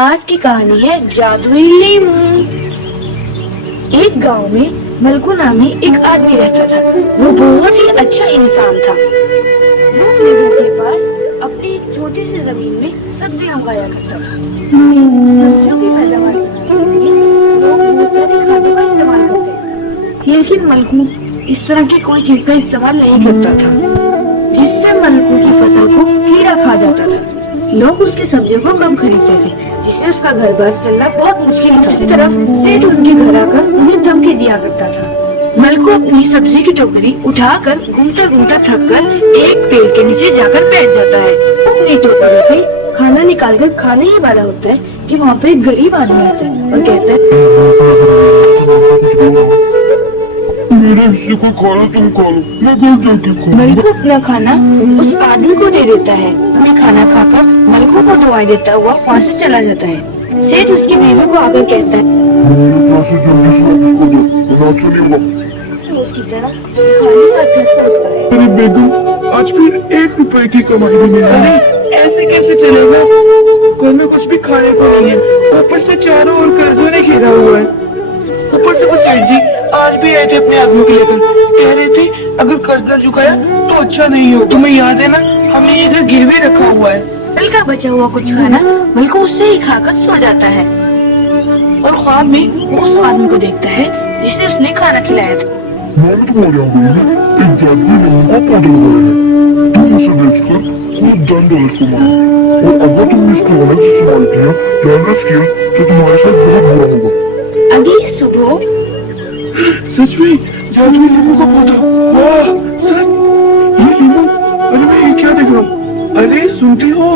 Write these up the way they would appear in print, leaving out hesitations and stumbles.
आज की कहानी है जादुई लीमू। एक गांव में मलकू नामी एक आदमी रहता था। वो बहुत ही अच्छा इंसान था। वो अपने घर के पास अपनी एक छोटी सी जमीन में सब्जियां उगाया करता था। सब्जियों की पैदावार बढ़ाने के लिए लोग बहुत सारी खादों का इस्तेमाल करते हैं, लेकिन मलकू इस तरह की कोई चीज का इस्तेमाल नहीं करता था जिससे मलकू की फसल को कीड़ा खा जाता था। लोग उसकी सब्जियों को कम खरीदते थे, जिससे उसका घर बार चलना बहुत मुश्किल था। दूसरी तरफ सेठ उनके घर आकर उन्हें धमकी दिया करता था। मलकू अपनी सब्जी की टोकरी उठाकर घूमता घूमता थक कर एक पेड़ के नीचे जाकर बैठ जाता है। अपनी टोकरी से खाना निकालकर खाने ही वाला होता है कि वहाँ पे एक गरीब आदमी आता है और कहता है, मेरे हिस्से को खाना तुम खा लो, मैं घर जाके खाऊंगा। मलकू अपना खाना उस आदमी को दे देता है। अपने खाना खाकर मलकू को दुआएं देता हुआ वहाँ से चला जाता है। सेठ उसकी बीवी को आकर कहता है, मेरे पैसे जल्दी से वापस कर दो, मैं चलेगा। उसकी तरह खाने का अच्छा सोचता है। अरे बेगम, आज फिर 1 रुपए की कमाई भी नहीं अरे है। ऐसे कैसे चलेगा? घर में कुछ भी खाने को नहीं है, ऊपर से चारों ओर कर्जों ने घेरा हुआ है। ऊपर से वो सेठ जी आज भी आए थे अपने आदमी को लेकर, कह रहे थे अगर कर्ज न चुकाया तो अच्छा नहीं हो। तुम्हें याद है ना, हमने ये घर गिरवी रखा हुआ है। कल का बचा हुआ कुछ खाना मलकू उससे ही खाकर सो जाता है और ख्वाब में वो उस आदमी को देखता है जिसे उसने खाना खिलाया था। मैंने तुम्हारे आंगन में एक जादुई लीमू का पौधा लगाया है। तुम उसे बेचकर खूब धन दौलत कमाओ, और अगर तुमने इसको गलत इस्तेमाल किया, लालच किया, तो तुम्हारे साथ बहुत बुरा होगा। अगली सुबह सच में जादुई लीमू का पौधा, वाह सच ये लीमू। अरे मैं ये क्या देख रहा हूँ? अरे सुनती हो?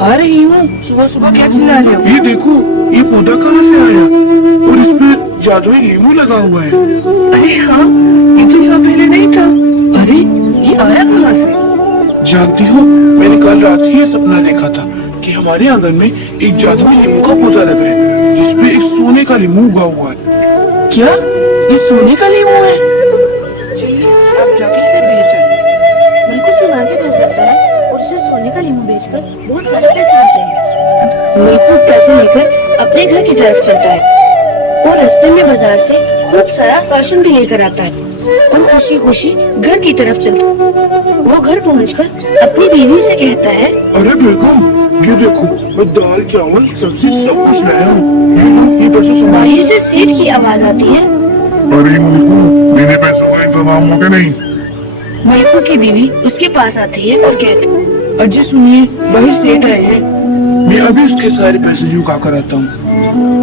आ रही हूँ। सुबह सुबह क्या चिल्ला रहे हो? ये देखो, ये पौधा कहाँ से आया और इस पे जादुई लीमू लगा हुआ है। अरे हाँ, ये तो यहाँ पहले नहीं था। अरे ये आया कहाँ से? जानती हो, मैंने कल रात ही ये सपना देखा था कि हमारे आंगन में एक जादुई लीमू का पौधा लगा है जिसपे एक सोने का लीमू उगा हुआ है। क्या ये सोने का लीमू है? चलिए आप जाके इसे बेच आइए। मलकू से मांगे भेज जाता है और उसे सोने का लीमू बेचकर बहुत सारे पैसे आते हैं। मलकू पैसे लेकर अपने घर की तरफ चलता है और रास्ते में बाजार से खूब सारा राशन भी लेकर आता है और खुशी खुशी घर की तरफ चलता है। वो घर पहुंचकर अपनी बीवी से कहता है, अरे बेगम, ये देखो, मैं दाल चावल सब्जी सब कुछ लाया हूँ, ये पैसे संभाल। बाहर से सेठ की आवाज आती है। अरे मलकू, मेरे पैसों का इंतजाम हो गया नहीं? मलकू की बीवी उसके पास आती है और कहती है, अजय सुनिए, बाहर सेठ आए हैं, मैं अभी उसके सारे पैसे चुका कर आता हूँ,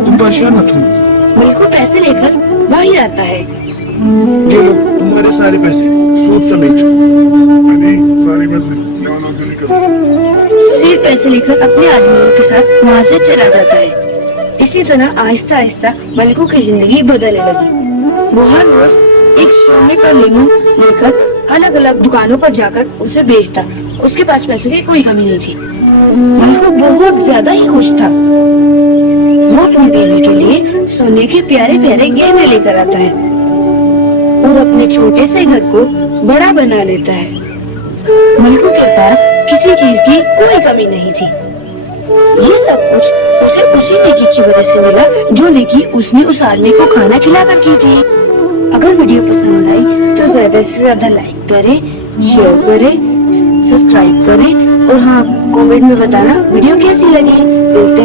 तुम परेशान मत हो। मलकू पैसे लेकर बाहर आता है। ये लो तुम्हारे सारे पैसे, सूद समेत। अरे सारे पैसे लेना जल्दी करो। सेठ पैसे लेकर अपने आदमियों के साथ वहाँ से चला जाता है। इसी तरह आहिस्ता आहिस्ता मलकू की जिंदगी बदलने लगी। वो हर रोज एक सोने का लीमू लेकर अलग अलग दुकानों पर जाकर उसे बेचता। उसके पास पैसों की कोई कमी नहीं थी। मलकू बहुत ज्यादा ही खुश था। वो अपनी बीवी के लिए सोने के प्यारे प्यारे गहने लेकर आता है और अपने छोटे से घर को बड़ा बना लेता है। मलकू के पास किसी चीज की कोई कमी नहीं थी। ये सब कुछ उसे उसी नेकी की वजह से मिला जो नेकी उसने उस आदमी को खाना खिलाकर की थी। अगर वीडियो पसंद आई तो ज्यादा से ज्यादा लाइक करें, शेयर करें, सब्सक्राइब करें और हाँ, कमेंट में बताना वीडियो कैसी लगी। मिलते